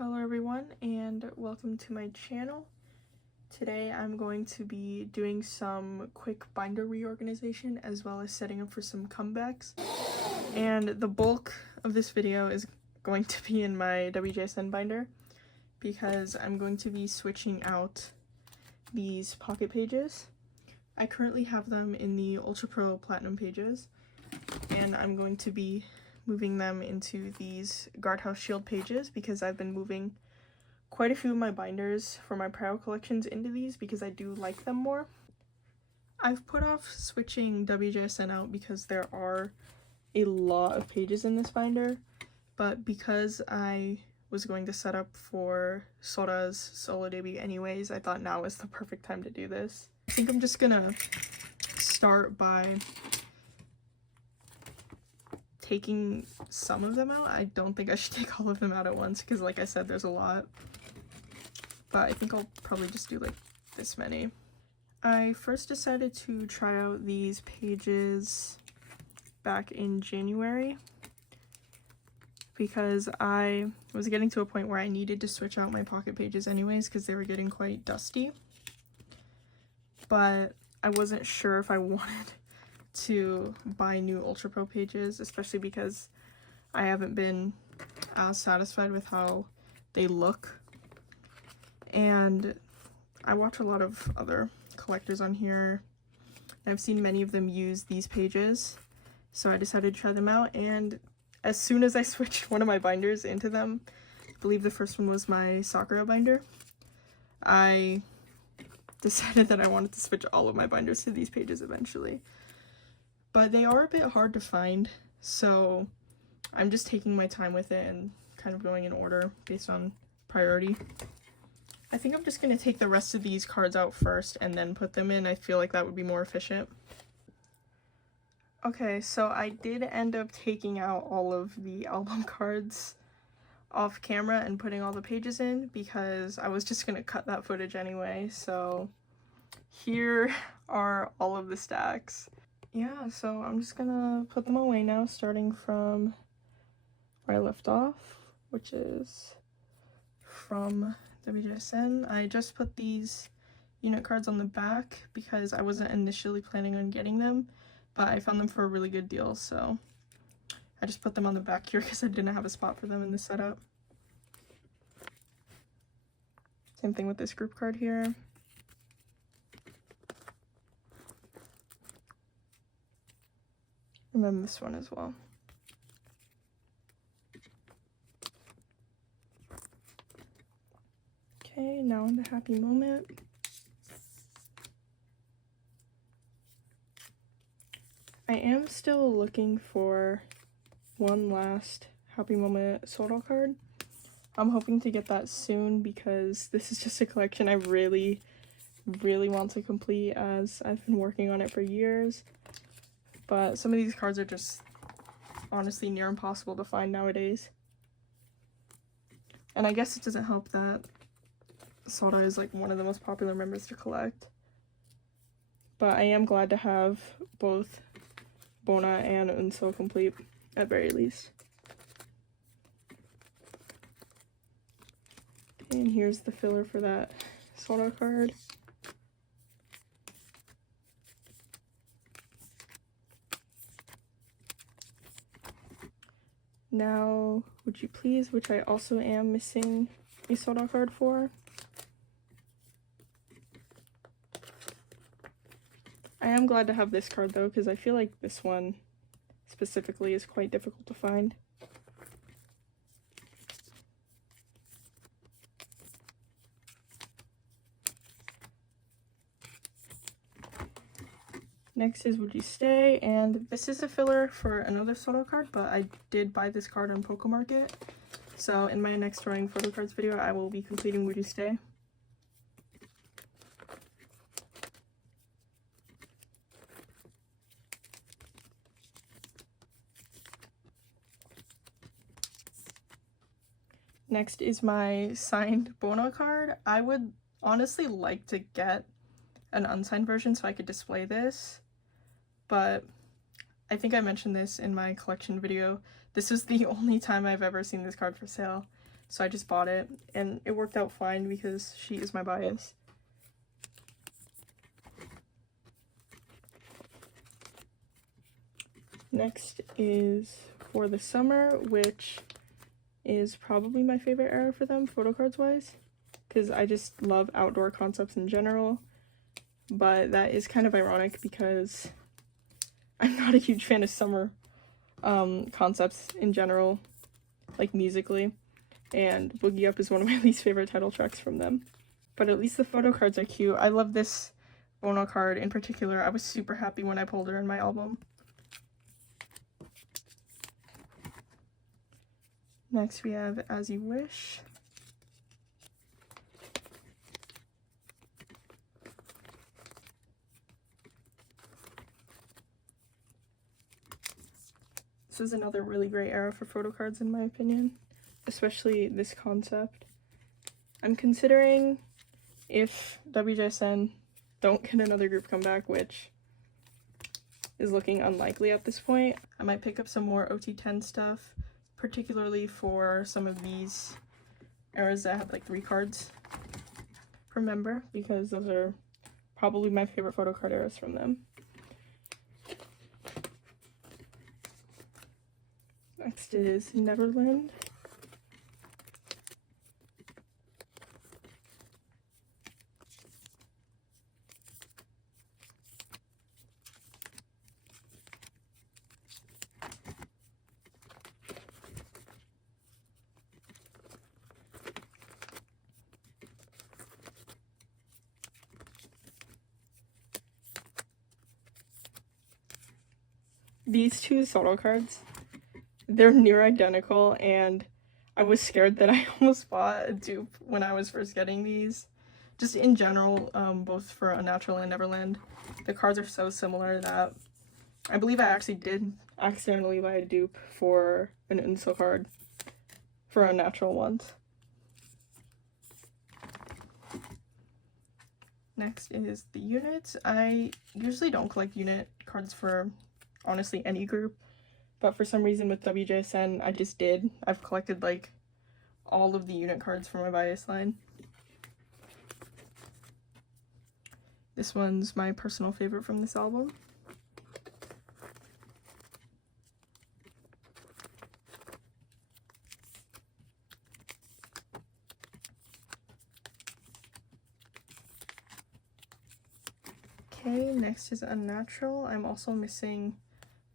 Hello everyone and welcome to my channel. Today I'm going to be doing some quick binder reorganization as well as setting up for some comebacks. And the bulk of this video is going to be in my wjsn binder because I'm going to be switching out these pocket pages. I currently have them in the Ultra Pro Platinum pages and I'm going to be moving them into these Guardhouse Shield pages because I've been moving quite a few of my binders for my Pro collections into these because I do like them more. I've put off switching wjsn out because there are a lot of pages in this binder, but because I was going to set up for Sora's solo debut anyways, I thought now is the perfect time to do this. I think I'm just gonna start by taking some of them out. I don't think I should take all of them out at once because, like I said, there's a lot. But I think I'll probably just do like this many. I first decided to try out these pages back in January because I was getting to a point where I needed to switch out my pocket pages anyways because they were getting quite dusty. But I wasn't sure if I wanted to buy new Ultra Pro pages, especially because I haven't been as satisfied with how they look. And I watch a lot of other collectors on here, and I've seen many of them use these pages, so I decided to try them out. And as soon as I switched one of my binders into them, I believe the first one was my Sakura binder, I decided that I wanted to switch all of my binders to these pages eventually. But they are a bit hard to find, so I'm just taking my time with it and kind of going in order based on priority. I think I'm just going to take the rest of these cards out first and then put them in. I feel like that would be more efficient. Okay, so I did end up taking out all of the album cards off camera and putting all the pages in because I was just going to cut that footage anyway. So here are all of the stacks. Yeah, so I'm just gonna put them away now, starting from where I left off, which is from wjsn. I just put these unit cards on the back because I wasn't initially planning on getting them, but I found them for a really good deal, so I just put them on the back here because I didn't have a spot for them in the setup. Same thing with this group card here. And then this one as well. Okay, now in the happy moment. I am still looking for one last happy moment Sora card. I'm hoping to get that soon because this is just a collection I really want to complete, as I've been working on it for years. But some of these cards are just honestly near impossible to find nowadays. And I guess it doesn't help that Sora is like one of the most popular members to collect. But I am glad to have both Bona and Unso complete at very least. Okay, and here's the filler for that Sora card. Now, Would You Please, which I also am missing a Sora card for. I am glad to have this card though, because I feel like this one specifically is quite difficult to find. Next is Would You Stay, and this is a filler for another Sora card, but I did buy this card on PokeMarket. So in my next drawing photo cards video, I will be completing Would You Stay. Next is my signed Bona card. I would honestly like to get an unsigned version so I could display this, but I think I mentioned this in my collection video. This is the only time I've ever seen this card for sale. so I just bought it, and it worked out fine because she is my bias. Next is For the Summer, which is probably my favorite era for them, photo cards wise, because I just love outdoor concepts in general. But that is kind of ironic because I'm not a huge fan of summer concepts in general, like musically, and Boogie Up is one of my least favorite title tracks from them. But at least the photo cards are cute. I love this phono card in particular. I was super happy when I pulled her in my album. Next we have As You Wish. This is another really great era for photo cards in my opinion, especially this concept. I'm considering, if wjsn don't get another group comeback, which is looking unlikely at this point, I might pick up some more OT10 stuff, particularly for some of these eras that have like 3 cards per member, because those are probably my favorite photo card eras from them. Next is Neverland. These two solo cards, they're near identical, and I was scared that I almost bought a dupe when I was first getting these. Just in general, both for Unnatural and Neverland, the cards are so similar that I believe I actually did accidentally buy a dupe for an Untitled card for Unnatural once. Next is the units. I usually don't collect unit cards for honestly any group, but for some reason with wjsn I just did. I've collected like all of the unit cards for my bias line. This one's my personal favorite from this album. Okay, next is Unnatural. I'm also missing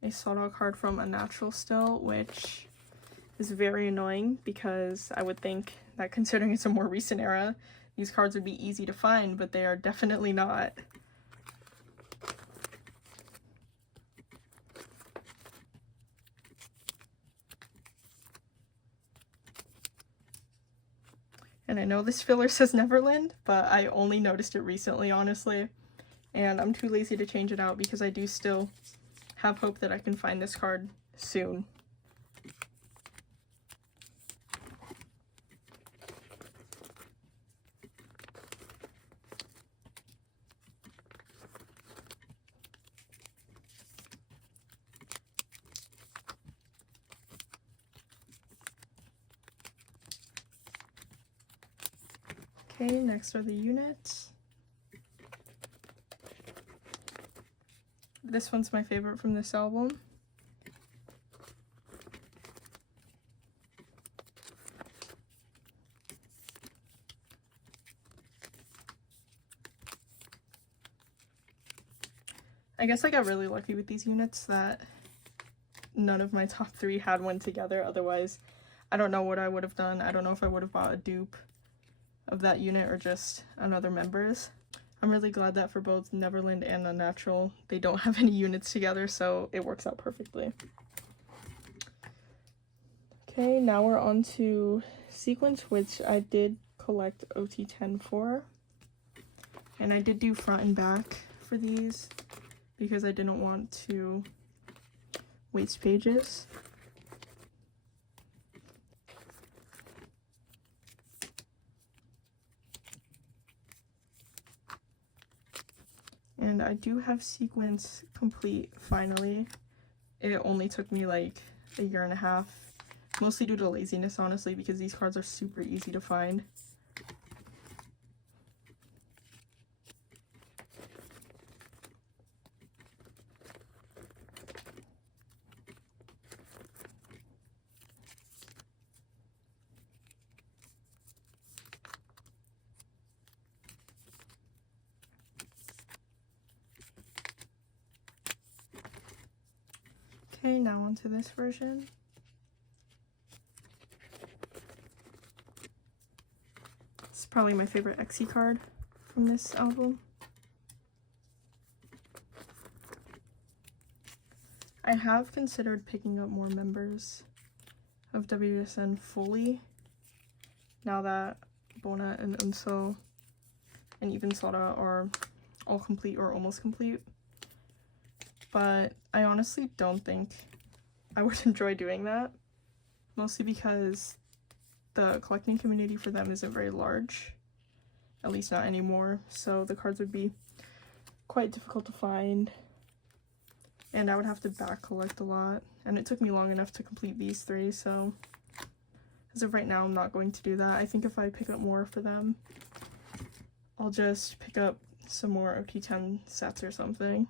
a solo card from Unnatural still, which is very annoying because I would think that considering it's a more recent era, these cards would be easy to find, but they are definitely not. And I know this filler says Neverland, but I only noticed it recently, honestly, and I'm too lazy to change it out because I do still have hope that I can find this card soon. Okay, next are the units. This one's my favorite from this album. I guess I got really lucky with these units that none of my top 3 had one together. Otherwise, I don't know what I would have done. I don't know if I would have bought a dupe of that unit or just another member's. I'm really glad that for both Neverland and Unnatural, they don't have any units together, so it works out perfectly. Okay, now we're on to Sequence, which I did collect OT10 for. And I did do front and back for these because I didn't want to waste pages. And I do have Sequence complete finally. It only took me like a year and a half, mostly due to laziness, honestly, because these cards are super easy to find. Okay, now onto this version. This is probably my favorite XE card from this album. I have considered picking up more members of wjsn fully, now that Bona and Unso and even Sora are all complete or almost complete. But I honestly don't think I would enjoy doing that, mostly because the collecting community for them isn't very large, at least not anymore, so the cards would be quite difficult to find, and I would have to back collect a lot, and it took me long enough to complete these 3, so as of right now I'm not going to do that. I think if I pick up more for them, I'll just pick up some more OT10 sets or something.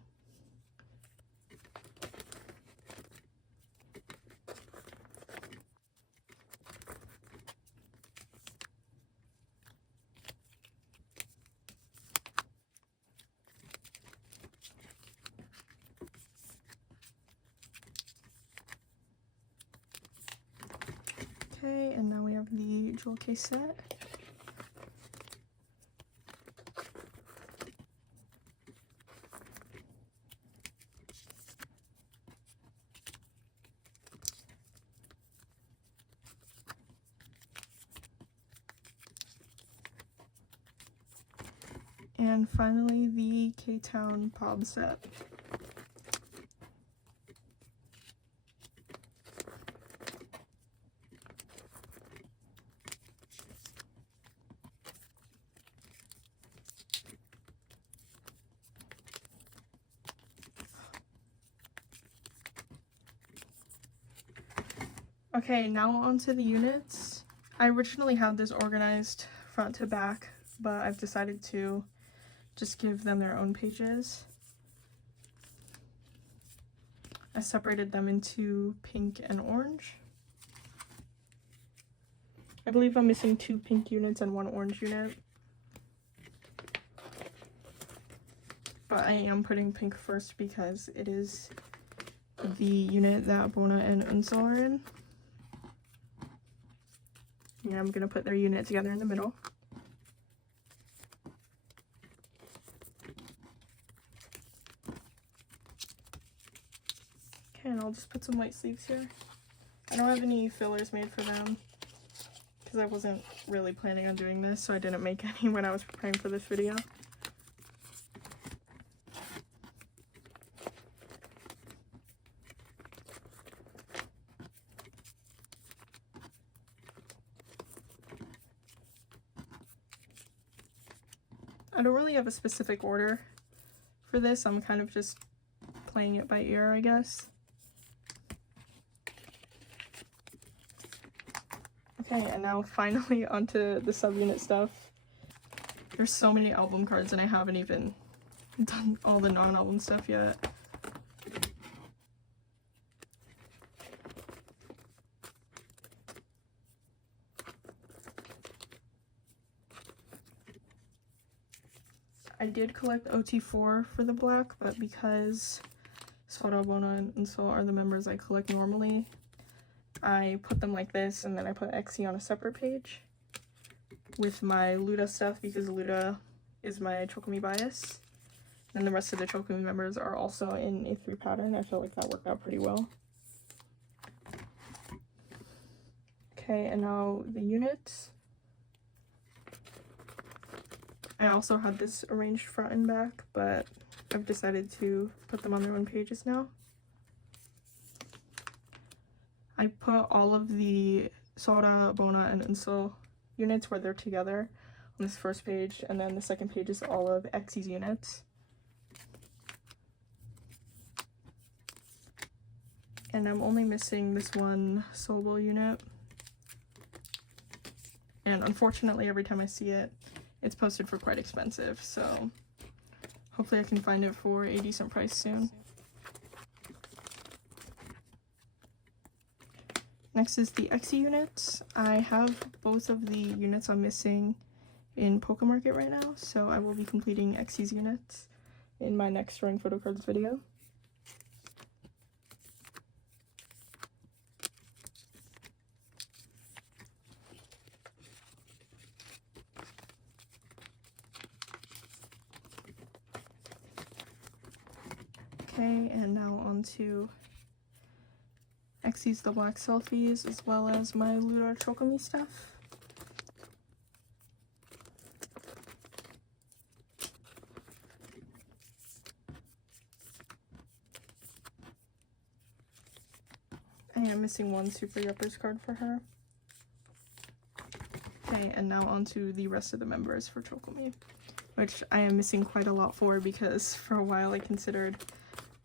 Okay, and now we have the jewel case set. And finally, the K-Town Pop set. Okay, now onto the units. I originally had this organized front to back, but I've decided to just give them their own pages. I separated them into pink and orange. I believe I'm missing 2 pink units and 1 orange unit. But I am putting pink first because it is the unit that Bona and Unso are in. Yeah, I'm gonna put their unit together in the middle. Okay, and I'll just put some white sleeves here. I don't have any fillers made for them because I wasn't really planning on doing this, so I didn't make any when I was preparing for this video. I don't really have a specific order for this. I'm kind of just playing it by ear, I guess. Okay, and now finally onto the subunit stuff. There's so many album cards and I haven't even done all the non-album stuff yet. I did collect OT4 for the black, but because Sora, Bona, and Unso are the members I collect normally, I put them like this, and then I put XE on a separate page with my Luda stuff because Luda is my Chokumi bias. And the rest of the Chokumi members are also in A3 pattern. I feel like that worked out pretty well. Okay, and now the units. I also had this arranged front and back, but I've decided to put them on their own pages now. I put all of the Sora, Bona, and Unso units where they're together on this first page, and then the second page is all of XE's units. And I'm only missing this one solo unit. And unfortunately, every time I see it, it's posted for quite expensive. So hopefully I can find it for a decent price soon. Next is the XE units. I have both of the units I'm missing in Pokemarket right now, so I will be completing XE's units in my next drawing photo cards video. Okay, and now on to XE's the black selfies, as well as my Luda Chocomi stuff. I am missing one Super Yuppers card for her. Okay, and now on to the rest of the members for Chocomi, which I am missing quite a lot for because for a while I considered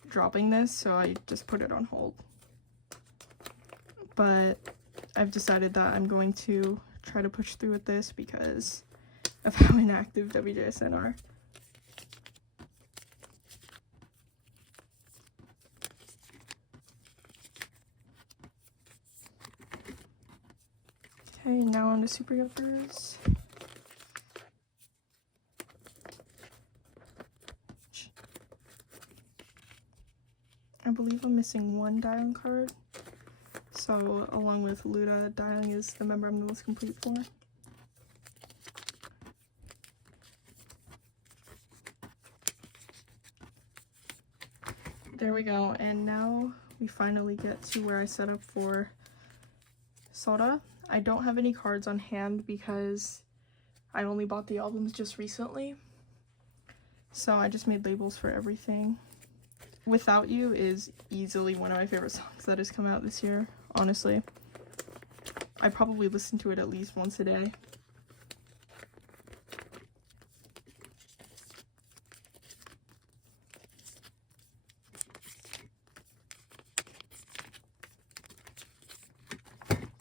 dropping this, so I just put it on hold. But I've decided that I'm going to try to push through with this because of how inactive wjsn are. Okay, now on to Super Yuppers. I believe I'm missing one dialing card. So along with Luda, dialing is the member I'm the most complete for. There we go, and now we finally get to where I set up for Soda. I don't have any cards on hand because I only bought the albums just recently, so I just made labels for everything. Without You is easily one of my favorite songs that has come out this year, honestly. I probably listen to it at least once a day.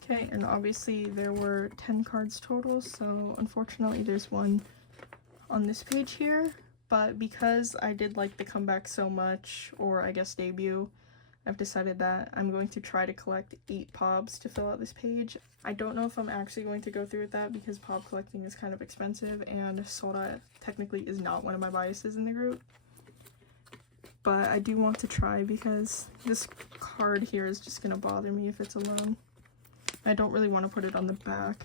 Okay, and obviously there were 10 cards total, so unfortunately there's one on this page here. But because I did like the comeback so much, or I guess debut, I've decided that I'm going to try to collect 8 pobs to fill out this page. I don't know if I'm actually going to go through with that because pob collecting is kind of expensive, and Soda technically is not one of my biases in the group. But I do want to try because this card here is just going to bother me if it's alone. I don't really want to put it on the back.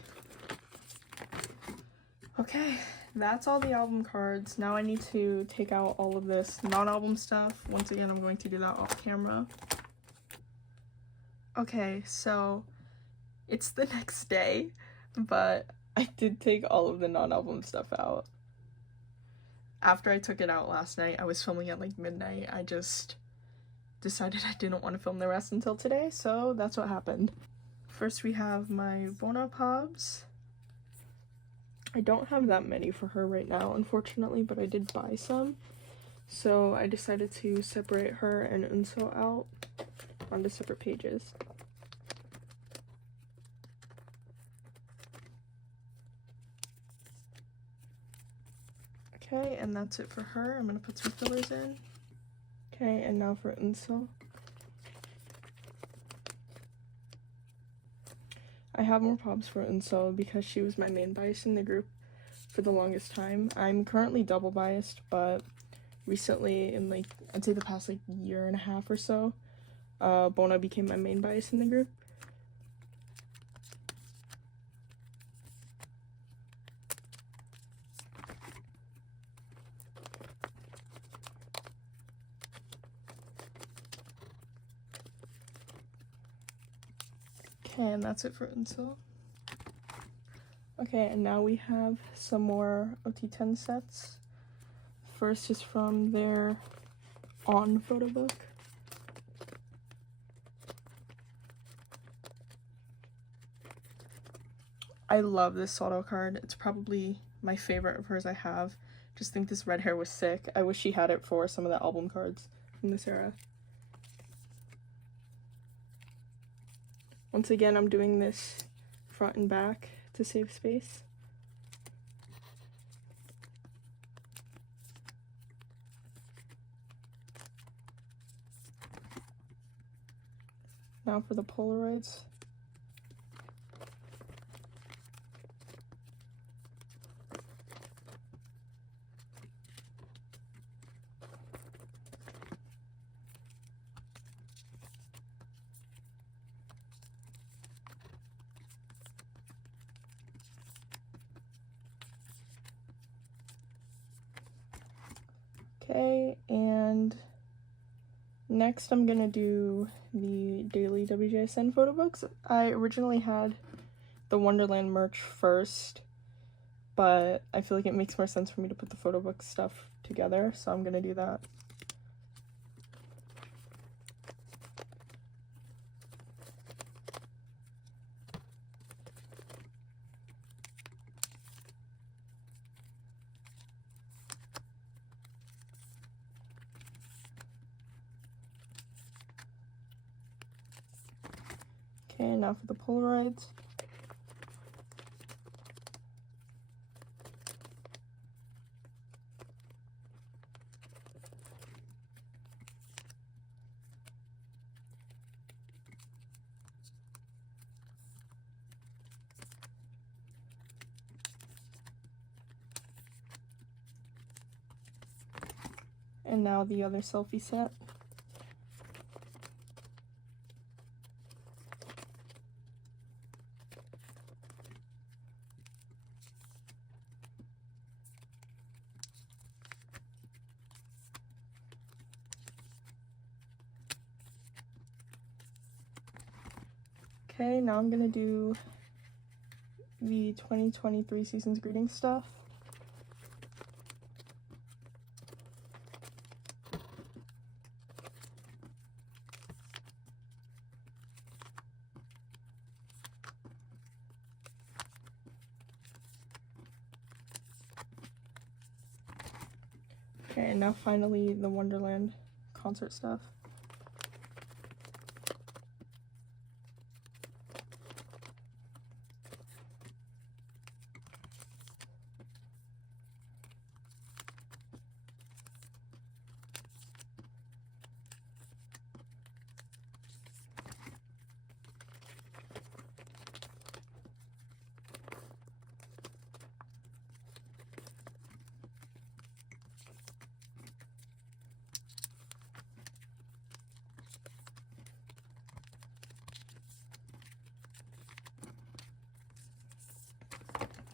Okay, that's all the album cards. Now I need to take out all of this non-album stuff. Once again, I'm going to do that off camera. Okay, so it's the next day, but I did take all of the non-album stuff out. After I took it out last night, I was filming at like midnight. I just decided I didn't want to film the rest until today, so that's what happened. First we have my Bona Pobs. I don't have that many for her right now, unfortunately, but I did buy some. So I decided to separate her and Unso out onto separate pages. Okay, and that's it for her. I'm going to put some fillers in. Okay, and now for Unso. I have more pobs for Unso because she was my main bias in the group for the longest time. I'm currently double biased, but recently, in like, I'd say the past like year and a half or so, Bona became my main bias in the group. Okay, and that's it for Unso. Okay, and now we have some more OT10 sets. First is from their On photo book. I love this Soto card. It's probably my favorite of hers I have. Just think this red hair was sick. I wish she had it for some of the album cards from this era. Once again, I'm doing this front and back to save space. Now for the Polaroids. Okay, and next I'm gonna do the daily wjsn photo books. I originally had the Wonderland merch first, but I feel like it makes more sense for me to put the photo book stuff together, so I'm gonna do that. Okay, now for the Polaroids. And now the other selfie set. Okay, now I'm gonna do the 2023 season's greeting stuff. Okay, and now finally the Wonderland concert stuff.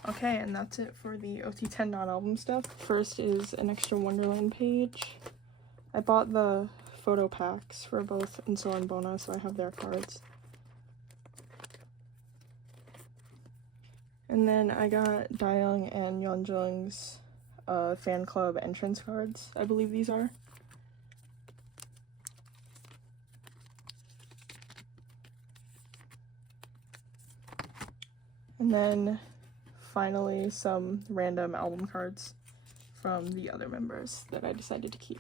Okay, and that's it for the OT10 non-album stuff. First is an extra Wonderland page. I bought the photo packs for both Inso and Bona, so I have their cards. And then I got Dayoung and Yeonjung's fan club entrance cards, I believe these are. And then finally some random album cards from the other members that I decided to keep.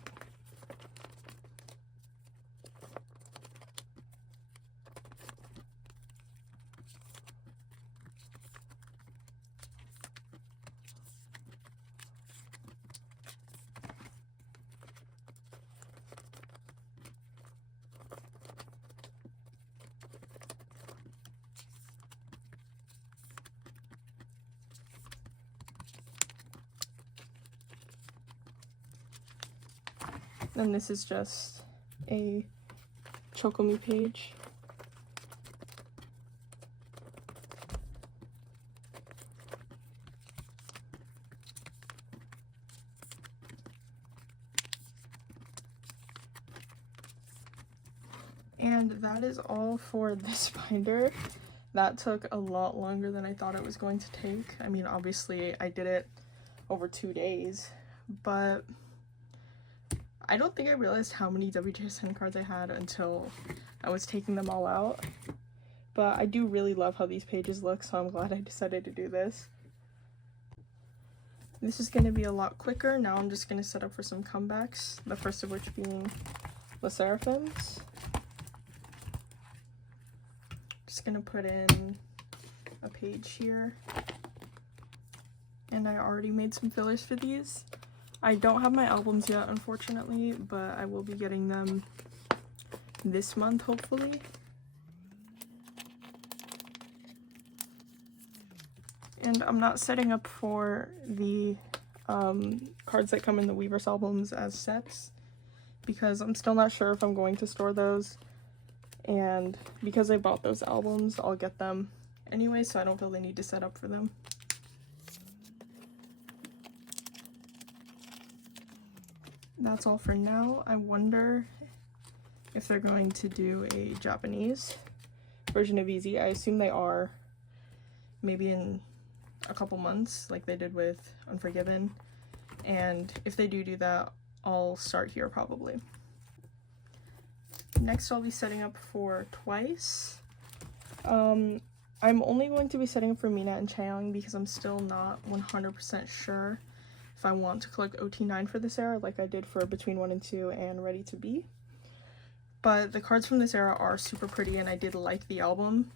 And this is just a Chocomi page. And that is all for this binder. That took a lot longer than I thought it was going to take. I mean, obviously I did it over 2 days, but I don't think I realized how many wjsn cards I had until I was taking them all out. But I do really love how these pages look, so I'm glad I decided to do this. This is going to be a lot quicker. Now I'm just going to set up for some comebacks, the first of which being the Seraphims. just gonna put in a page here. And I already made some fillers for these. I don't have my albums yet, unfortunately, but I will be getting them this month, hopefully. And I'm not setting up for the cards that come in the Weverse albums as sets, because I'm still not sure if I'm going to store those. And because I bought those albums, I'll get them anyway, so I don't feel the need to set up for them. That's all for now. I wonder if they're going to do a Japanese version of Easy. I assume they are, maybe in a couple months, like they did with Unforgiven. And if they do that, I'll start here probably. Next, I'll be setting up for Twice. I'm only going to be setting up for Mina and Chaeyoung because I'm still not 100% sure if I want to collect OT9 for this era like I did for Between 1 and 2 and Ready to Be. But the cards from this era are super pretty and I did like the album,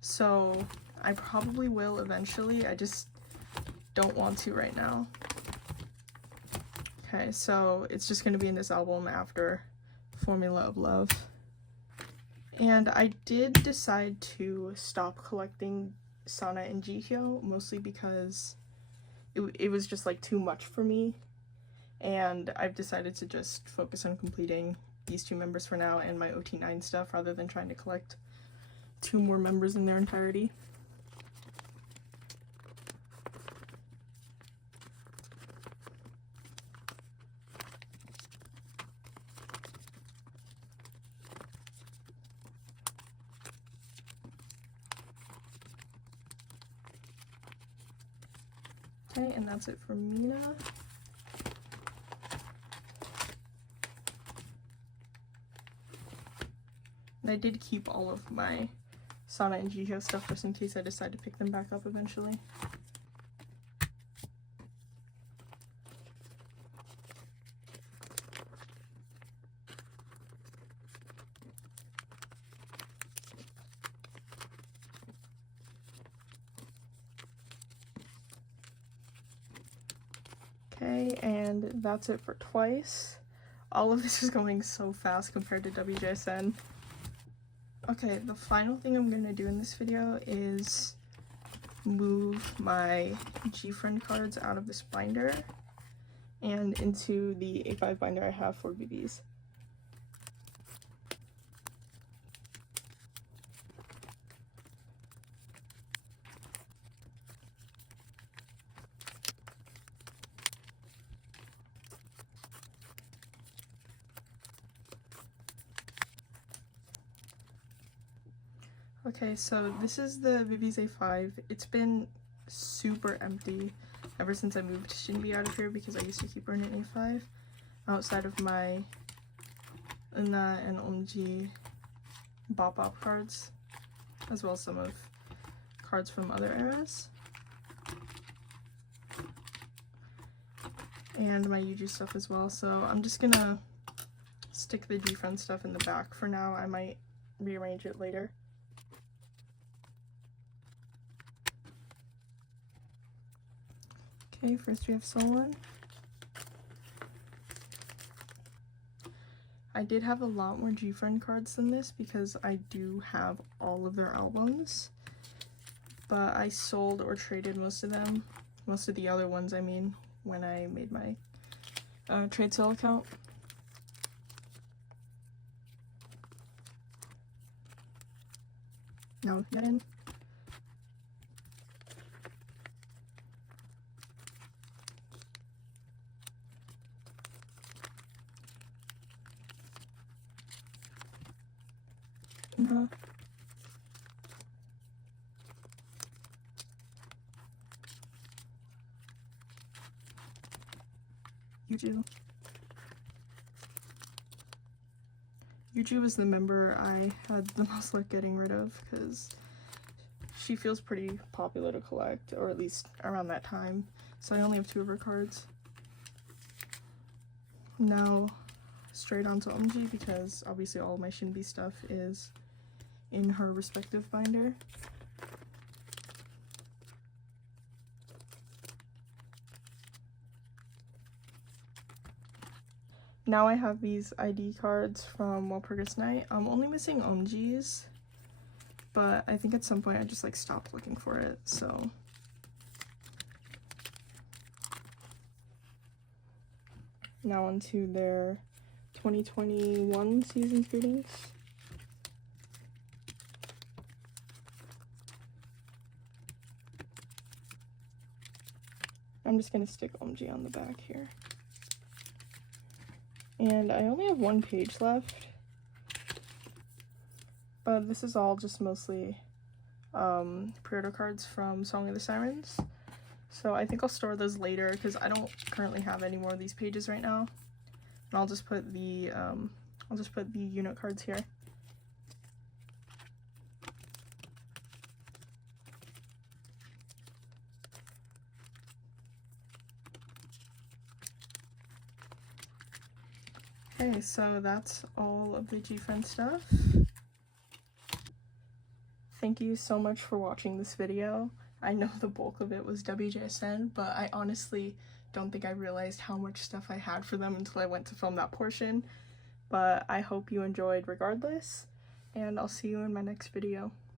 so I probably will eventually. I just don't want to right now. Okay, so it's just going to be in this album after Formula of Love. And I did decide to stop collecting Sana and Jihyo, mostly because it was just like too much for me, and I've decided to just focus on completing these two members for now and my OT9 stuff rather than trying to collect 2 more members in their entirety. Okay, and that's it for Mina. And I did keep all of my Sana and Jihyo stuff just in case I decide to pick them back up eventually. Okay, and that's it for Twice. All of this is going so fast compared to wjsn. Okay, the final thing I'm going to do in this video is move my gfriend cards out of this binder and into the A5 binder I have for viviz. Okay, so this is the viviz A5. It's been super empty ever since I moved Shinbi out of here because I used to keep her in an A5 outside of my Una and Omji kpop cards, as well as some of cards from other eras. And my Yuju stuff as well, so I'm just gonna stick the gfriend stuff in the back for now. I might rearrange it later. Okay, first we have Solon. I did have a lot more gfriend cards than this because I do have all of their albums, but I sold or traded most of them, most of the other ones I mean, when I made my trade sale account. Now get in. Yuju was the member I had the most luck getting rid of because she feels pretty popular to collect, or at least around that time, so I only have 2 of her cards. Now straight on to Omji because obviously all of my Shinbi stuff is in her respective binder. Now I have these ID cards from Walpurgis Night. I'm only missing OMG's, but I think at some point I just like stopped looking for it, so. Now onto their 2021 season's greetings. I'm just gonna stick OMG on the back here. And I only have one page left, but this is all just mostly pre-order cards from Song of the Sirens. So I think I'll store those later because I don't currently have any more of these pages right now. And I'll just put the unit cards here. Okay, so that's all of the gfriend stuff. Thank you so much for watching this video. I know the bulk of it was wjsn, but I honestly don't think I realized how much stuff I had for them until I went to film that portion. But I hope you enjoyed regardless, and I'll see you in my next video.